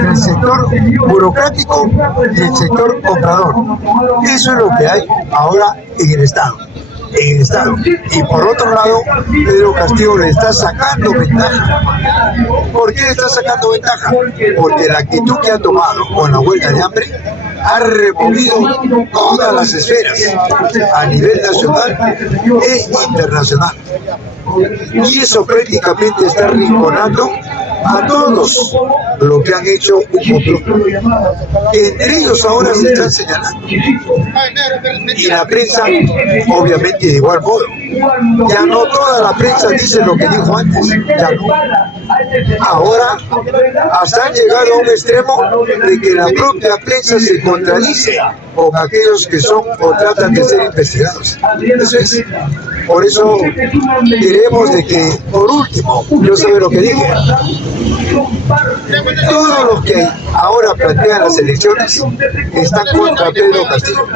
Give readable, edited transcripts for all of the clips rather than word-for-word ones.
entre el sector burocrático y el sector comprador. Eso es lo que hay ahora en el Estado. Y por otro lado, Pedro Castillo le está sacando ventaja. ¿Por qué le está sacando ventaja? Porque la actitud que ha tomado con la huelga de hambre ha removido todas las esferas a nivel nacional e internacional. Y eso prácticamente está arrinconando a todos los que han hecho un complot. Entre ellos ahora se están señalando. Y la prensa, obviamente, de igual modo. Ya no toda la prensa dice lo que dijo antes. Ya no. Ahora hasta han llegado a un extremo de que la propia prensa se contradice con aquellos que son o tratan de ser investigados. Eso es. Por eso queremos de que, por último, yo sé lo que dije, todos los que ahora plantean las elecciones están contra Pedro Castillo,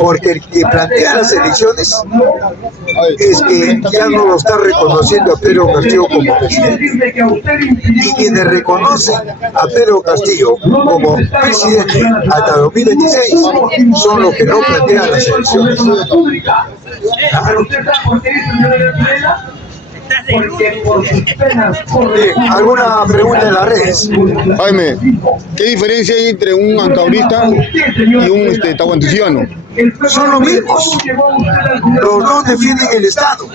porque el que plantea las elecciones es que ya no lo está reconociendo a Pedro Castillo como presidente, y quienes reconocen a Pedro Castillo como presidente hasta 2026 son los que no plantean las elecciones. Claro. ¿Alguna pregunta en las redes? Jaime, ¿qué diferencia hay entre un ancaurista y un tahuantinsuyo? Son los mismos. Los dos defienden el Estado.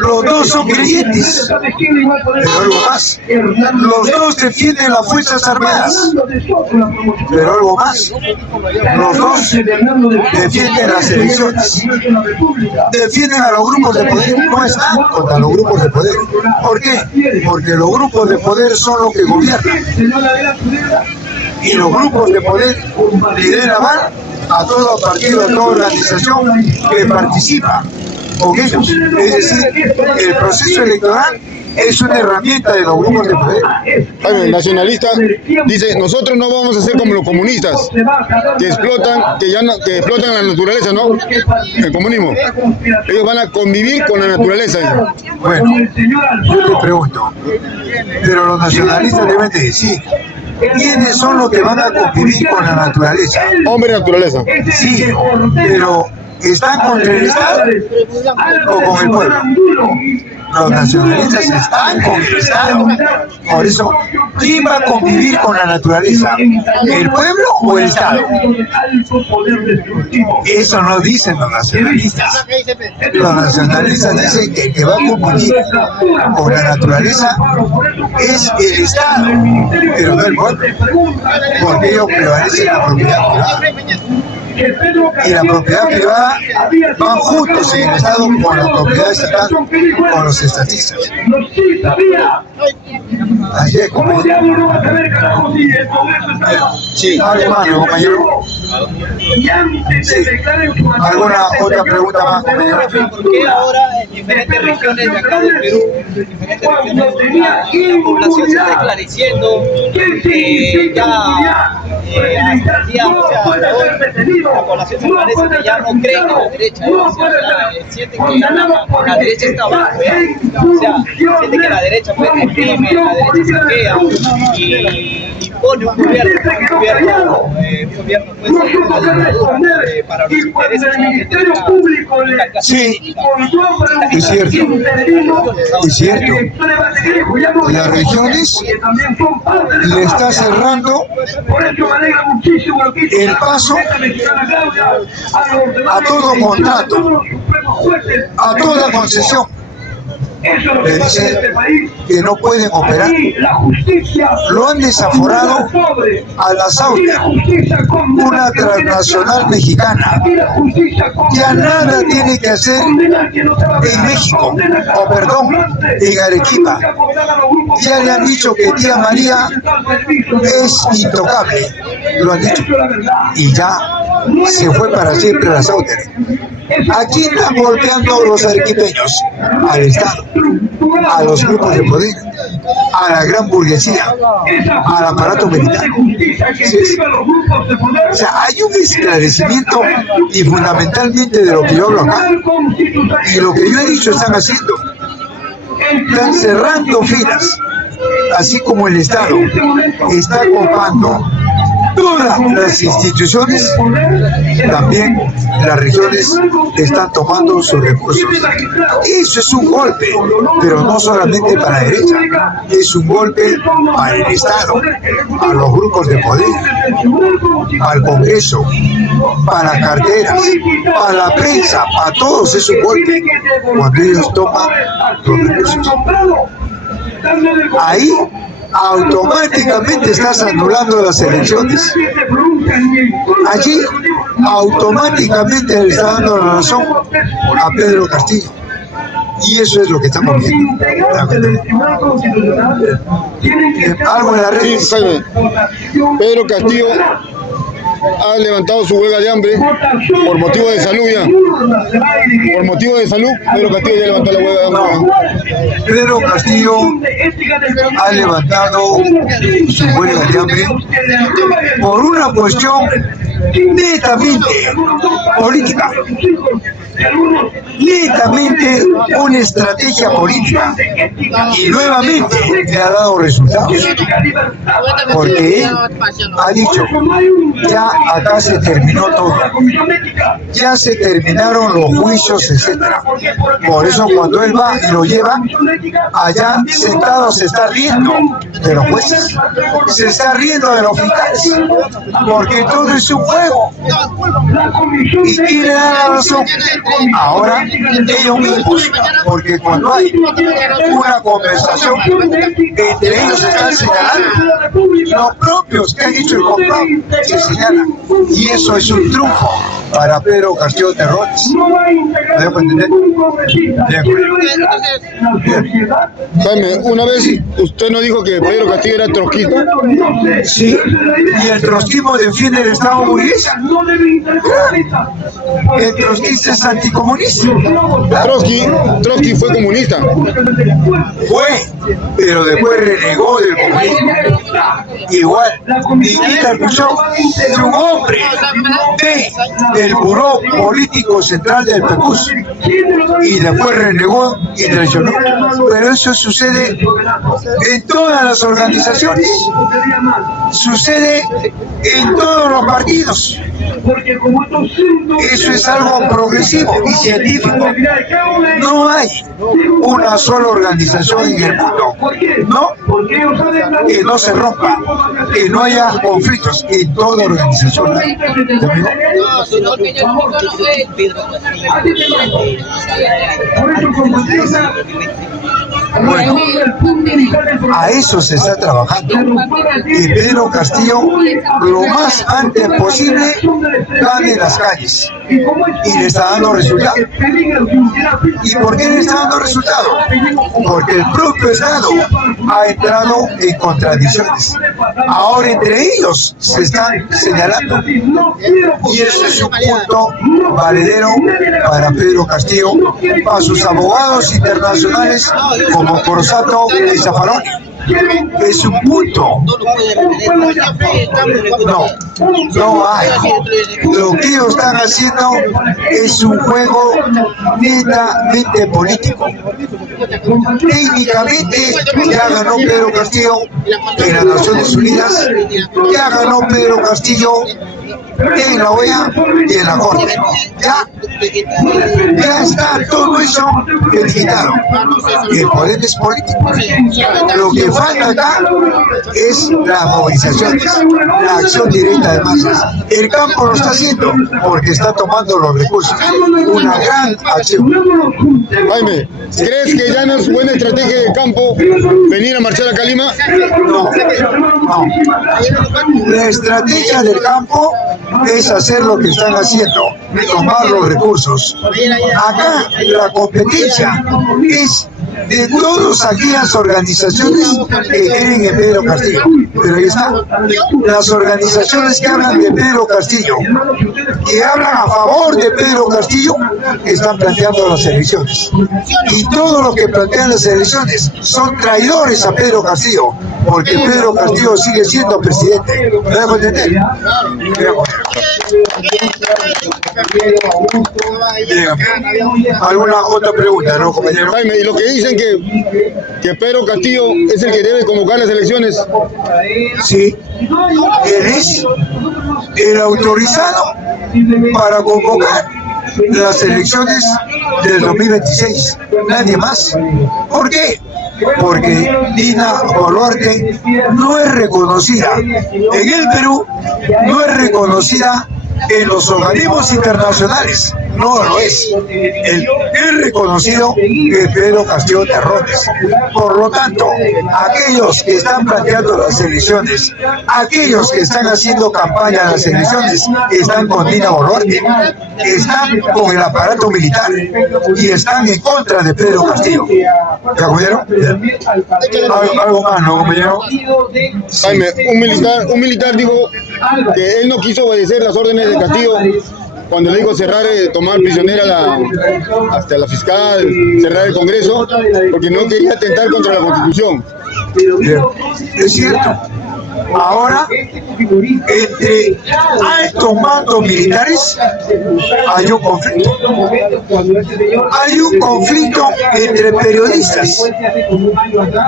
Los dos son creyentes. Pero algo más. Los dos defienden las Fuerzas Armadas. Pero algo más. Los dos defienden las elecciones. Defienden a los grupos de poder. No están contra los grupos de poder. ¿Por qué? Porque los grupos de poder son los que gobiernan. Y los grupos de poder lideran a todo partido, a toda organización que participa con ellos. Es decir, el proceso electoral es una herramienta de los grupos de poder. El nacionalista dice: nosotros no vamos a ser como los comunistas, que explotan la naturaleza, ¿no? El comunismo. Ellos van a convivir con la naturaleza. Bueno, yo te pregunto, pero los nacionalistas deben de decir: ¿quiénes son los que van a convivir con la naturaleza? Hombre naturaleza. Sí, pero ¿están contra el Estado o con el pueblo? Los nacionalistas están con el Estado. Por eso, ¿quién va a convivir con la naturaleza? ¿El pueblo o el Estado? Eso no dicen los nacionalistas. Los nacionalistas dicen que el que va a convivir con la naturaleza es el Estado, pero no el pueblo, porque ellos prevalecen la propiedad privada. Y la propiedad privada van juntos en el Estado con la propiedad estatal, con los estatistas. Así es, compañero. Sí, hermano, compañero. Sí. ¿Alguna otra pregunta más, compañero? ¿Por qué ahora en diferentes regiones de acá del Perú, diferentes regiones, la población se está esclareciendo la población se parece que ya no cree en la derecha, siente que la derecha está abajo, o sea, siente que la derecha pues reprime, la derecha saquea y pone un gobierno pues para los intereses solamente de la sí, es cierto, es cierto. Las regiones le está cerrando el paso a todo contrato, a toda concesión. Le dicen que no pueden operar. Lo han desaforado a la Saudi, una transnacional mexicana. Ya nada tiene que hacer en México, en Arequipa. Ya le han dicho que tía María es intocable, lo han dicho. Y ya se fue para siempre a la Saudi. Aquí están golpeando los arequipeños, al Estado, a los grupos de poder, a la gran burguesía, al aparato militar. Sí. O sea, hay un esclarecimiento y fundamentalmente de lo que yo hablo acá y lo que yo he dicho están haciendo. Están cerrando filas así como el Estado está copando todas las instituciones, también las regiones están tomando sus recursos. Eso es un golpe, pero no solamente para la derecha, es un golpe para el Estado, a los grupos de poder, al Congreso, para carteras, para la prensa, para todos es un golpe cuando ellos toman los recursos. Ahí automáticamente estás anulando las elecciones. Allí automáticamente le está dando la razón a Pedro Castillo. Y eso es lo que estamos viendo. Algo en la red. Sí, Jaime. Pedro Castillo ha levantado su huelga de hambre por motivo de salud ya. Por motivo de salud, Pedro Castillo ya levantó la huelga de hambre. Pedro Castillo ha levantado su huelga de hambre por una cuestión netamente política. Netamente una estrategia política, y nuevamente le ha dado resultados, porque él ha dicho: ya acá se terminó todo, ya se terminaron los juicios, etcétera. Por eso cuando él va y lo lleva, allá sentado se está riendo de los jueces, se está riendo de los fiscales, porque todo es un juego. Y tiene la razón. Ahora ellos mismos, porque cuando hay una conversación entre ellos se están señalando, los propios que han hecho el complot se señalan, y eso es un triunfo para Pedro Castillo Terrones. ¿Me dejo entender? Jaime, una vez usted nos dijo que Pedro Castillo era trotskista. Sí, y el trotskismo defiende el Estado burgués. El trotskista es anticomunista. Trotsky fue comunista. Fue, pero después renegó del comunismo. Igual, Nikita Khrushchev es un hombre del Buró Político Central del PECUS, y después renegó y traicionó. Pero eso sucede en todas las organizaciones, sucede en todos los partidos. Eso es algo progresivo y científico. No hay una sola organización en el mundo, ¿no?, que no se rompa, que no haya conflictos en toda organización. Bueno, a eso se está trabajando, y Pedro Castillo lo más antes posible gane las calles, y le está dando resultados. ¿Y por qué le está dando resultados? Porque el propio Estado ha entrado en contradicciones. Ahora entre ellos se están señalando, y eso es un punto valedero para Pedro Castillo, para sus abogados internacionales como Corsato y Zaffaroni. Es un punto. No hay. Lo que ellos están haciendo es un juego netamente político. Técnicamente ya ganó Pedro Castillo en las Naciones Unidas, ya ganó Pedro Castillo en la OEA y en la Corte. Ya está todo eso delimitado. Y el poder es político. Lo que falta acá es la movilización, la acción directa de masas. El campo lo está haciendo porque está tomando los recursos. Una gran acción. Jaime, ¿crees que ya no es buena estrategia de campo venir a marchar a Calima? No. La estrategia del campo es hacer lo que están haciendo, tomar los recursos. Acá la competencia es de todas aquellas organizaciones que creen en Pedro Castillo. Pero ahí está, las organizaciones que hablan de Pedro Castillo, que hablan a favor de Pedro Castillo, están planteando las elecciones. Y todos los que plantean las elecciones son traidores a Pedro Castillo, porque Pedro Castillo sigue siendo presidente. ¿Me dejo entender? ¿Alguna otra pregunta, no, compañero? Jaime, y lo que dice dicen que Pedro Castillo es el que debe convocar las elecciones. Sí, él es el autorizado para convocar las elecciones del 2026, nadie más. ¿Por qué? Porque Dina Boluarte no es reconocida en el Perú, no es reconocida en los organismos internacionales, no lo es. El es reconocido es Pedro Castillo Terrones. Por lo tanto, aquellos que están planteando las elecciones, aquellos que están haciendo campaña en las elecciones, están con Dina Boluarte, están con el aparato militar y están en contra de Pedro Castillo. ¿Ya comieron? ¿Algo más, no, compañero? Jaime, un militar dijo que él no quiso obedecer las órdenes de Castillo cuando le dijo cerrar, tomar prisionera hasta la fiscal, cerrar el Congreso, porque no quería atentar contra la Constitución. Bien, es cierto. Ahora, entre altos mandos militares hay un conflicto. Hay un conflicto entre periodistas.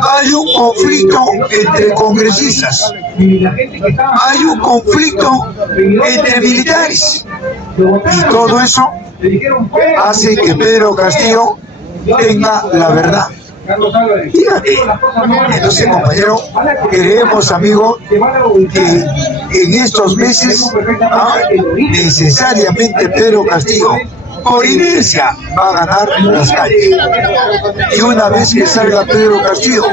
Hay un conflicto entre congresistas. Hay un conflicto entre militares. Y todo eso hace que Pedro Castillo tenga la verdad. Fíjate, entonces, compañero, queremos, amigo, que en estos meses necesariamente Pedro Castillo, por inercia, va a ganar las calles. Y una vez que salga Pedro Castillo,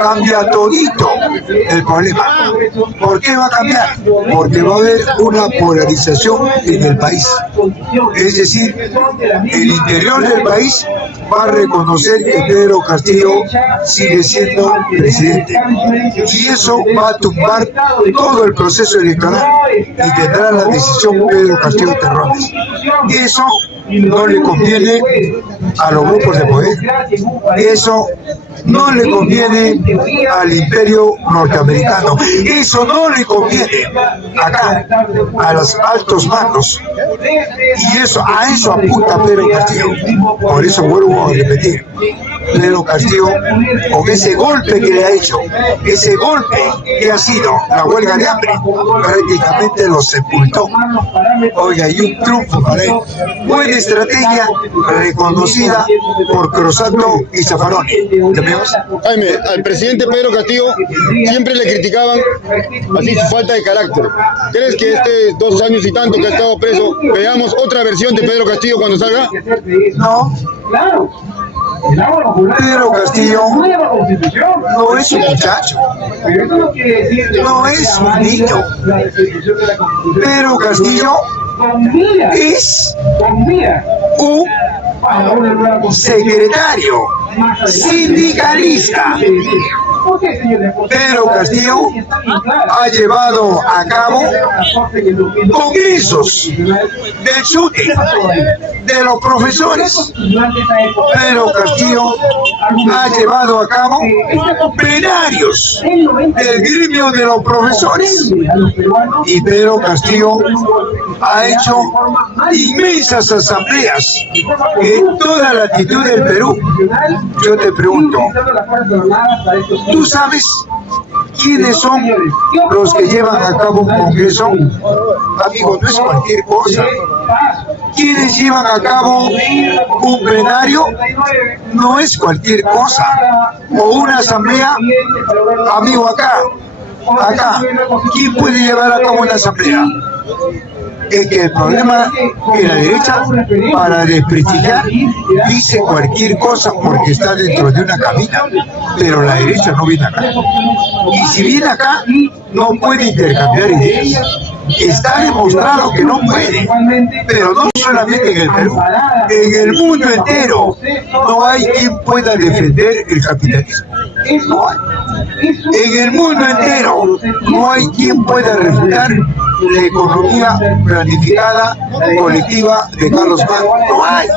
cambia todito el problema. ¿Por qué va a cambiar? Porque va a haber una polarización en el país. Es decir, el interior del país va a reconocer que Pedro Castillo sigue siendo presidente. Y eso va a tumbar todo el proceso electoral y tendrá la decisión Pedro Castillo Terrones. Eso no le conviene a los grupos de poder. Eso no le conviene al imperio norteamericano. Eso no le conviene acá a los altos mandos. Y a eso apunta Pedro Castillo. Por eso vuelvo a repetir. Pedro Castillo, con ese golpe que le ha hecho, ese golpe que ha sido la huelga de hambre, prácticamente lo sepultó. Oiga, y un triunfo para él. Buena estrategia reconocida por Cruzatto y Zaffaroni. Jaime, al presidente Pedro Castillo siempre le criticaban así su falta de carácter. ¿Crees que 2 años y tanto que ha estado preso, veamos otra versión de Pedro Castillo cuando salga? No. Pedro Castillo no es un muchacho, no es un niño. Pedro Castillo es un secretario sindicalista. Pedro Castillo ha llevado a cabo congresos del SUTE, de los profesores. Pedro Castillo ha llevado a cabo plenarios del gremio de los profesores. Y Pedro Castillo ha hecho inmensas asambleas en toda la latitud del Perú. Yo te pregunto, ¿tú sabes quiénes son los que llevan a cabo un congreso? Amigo, no es cualquier cosa. ¿Quiénes llevan a cabo un plenario? No es cualquier cosa. O una asamblea. Amigo, acá, ¿quién puede llevar a cabo una asamblea? Es que el problema es que la derecha, para desprestigiar, dice cualquier cosa porque está dentro de una cabina, pero la derecha no viene acá. Y si viene acá, no puede intercambiar ideas. Está demostrado que no puede, pero no solamente en el Perú, en el mundo entero no hay quien pueda defender el capitalismo. No hay. En el mundo entero no hay quien pueda refutar la economía planificada colectiva de Carlos Marx. No hay.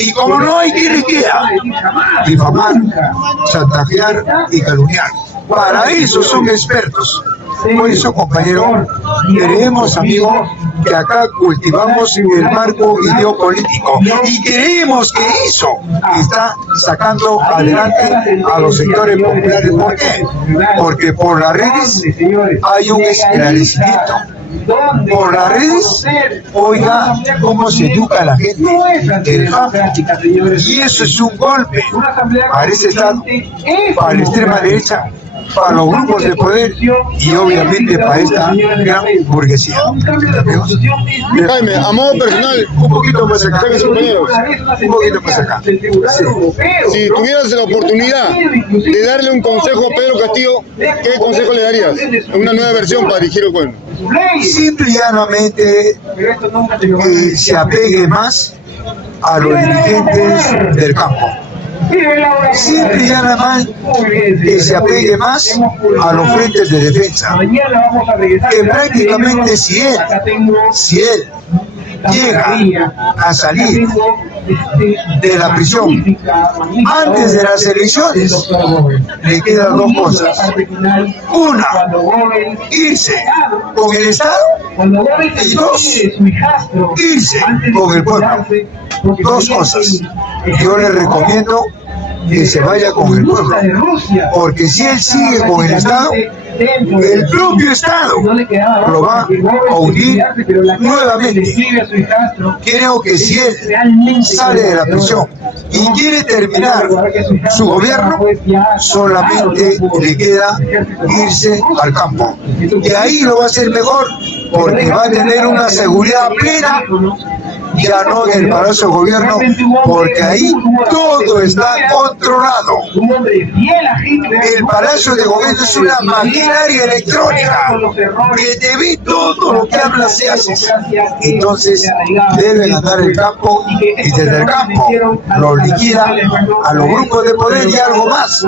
Y como no hay, ¿qué le queda? Difamar, chantajear y calumniar. Para eso son expertos. Por eso, compañero, creemos, amigo, que acá cultivamos el marco ideopolítico y creemos que eso está sacando adelante a los sectores populares. ¿Por qué? Porque por las redes hay un esclarecimiento. Por las redes, oiga cómo se educa a la gente del campo. Y eso es un golpe para ese Estado, para la extrema derecha, para los grupos de poder y obviamente para esta gran burguesía. Jaime, a modo personal, Un poquito más acá, un poquito más acá. Sí. si tuvieras la oportunidad de darle un consejo a Pedro Castillo, ¿qué consejo le darías? Una nueva versión para dirigir el pueblo. Simple y llanamente se apegue más a los dirigentes del campo. Simple y llanamente que se apegue más a los frentes de defensa. Que prácticamente si él llega a salir de la prisión antes de las elecciones, le quedan dos cosas. Una, irse con el Estado, y dos, irse con el pueblo. Dos cosas. Yo le recomiendo que se vaya con el pueblo, porque si él sigue con el Estado, el propio Estado lo va a hundir nuevamente. Creo que si él sale de la prisión y quiere terminar su gobierno, solamente le queda irse al campo. Y ahí lo va a hacer mejor, porque va a tener una seguridad plena, ya no en el Palacio de Gobierno, porque ahí todo está controlado. El Palacio de Gobierno es una maquinaria electrónica que te ve todo lo que hablas y haces. Entonces deben andar el campo y desde el campo lo liquida a los grupos de poder y algo más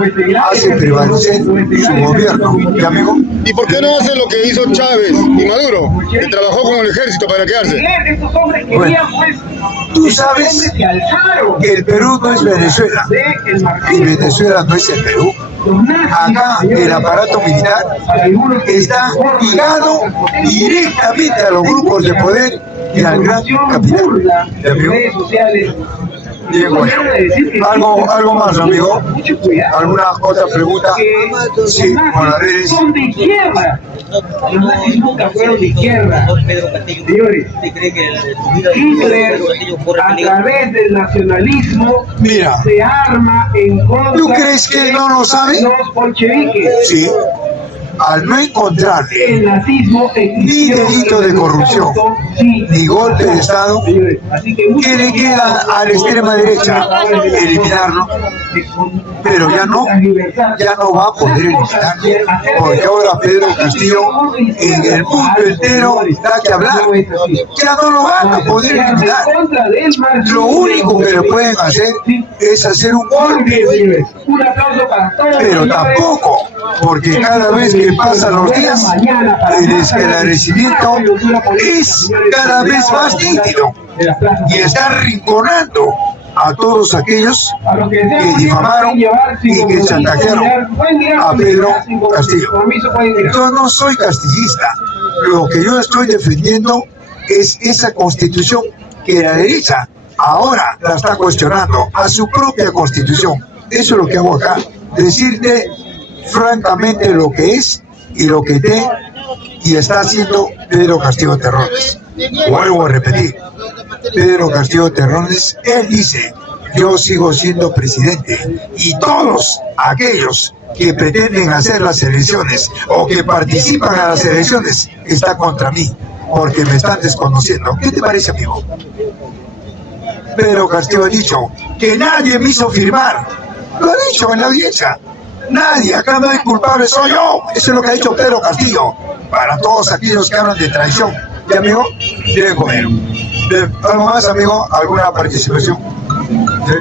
hace prevalecer su gobierno. ¿Y, amigo? ¿Y por qué no hace lo que hizo Chávez y Maduro, que trabajó con el ejército para quedarse? Bueno, tú sabes que el Perú no es Venezuela y Venezuela no es el Perú. Acá el aparato militar está ligado directamente a los grupos de poder y al gran capital. Diego, algo más, amigo. ¿Alguna otra pregunta? Sí, con las redes. Son de izquierda. Los nazis nunca fueron de izquierda. Señores, Hitler, a través del nacionalismo, Mira, se arma en contra ¿tú crees que él no lo sabe? de los bolcheviques. Sí. Al no encontrarle El nazismo ni delito de corrupción, ni golpe de Estado, ¿qué le queda a la extrema derecha? Eliminarlo. Pero ya no va a poder eliminarlo, porque ahora Pedro Castillo en el mundo entero da que hablar. Ya no lo van a poder eliminar. Lo único que le pueden hacer es hacer un golpe, pero tampoco, porque cada vez que pasan los días, el esclarecimiento es cada vez más nítido y está arrinconando a todos aquellos que difamaron y que chantajearon a Pedro Castillo. Yo no soy castillista, lo que yo estoy defendiendo es esa constitución que la derecha ahora la está cuestionando, a su propia constitución. Eso es lo que hago acá, decirte francamente lo que es y lo que y está haciendo Pedro Castillo Terrones. Vuelvo a repetir, Pedro Castillo Terrones, él dice, yo sigo siendo presidente, y todos aquellos que pretenden hacer las elecciones o que participan a las elecciones está contra mí, porque me están desconociendo. ¿Qué te parece, amigo? Pedro Castillo ha dicho que nadie me hizo firmar. Lo ha dicho en la audiencia. Nadie, acá no hay culpable, soy yo. Eso es lo que ha dicho Pedro Castillo. Para todos aquellos que hablan de traición. ¿Y, amigo? Deben comer. ¿Algo más, amigo? ¿Alguna participación? ¿Sí?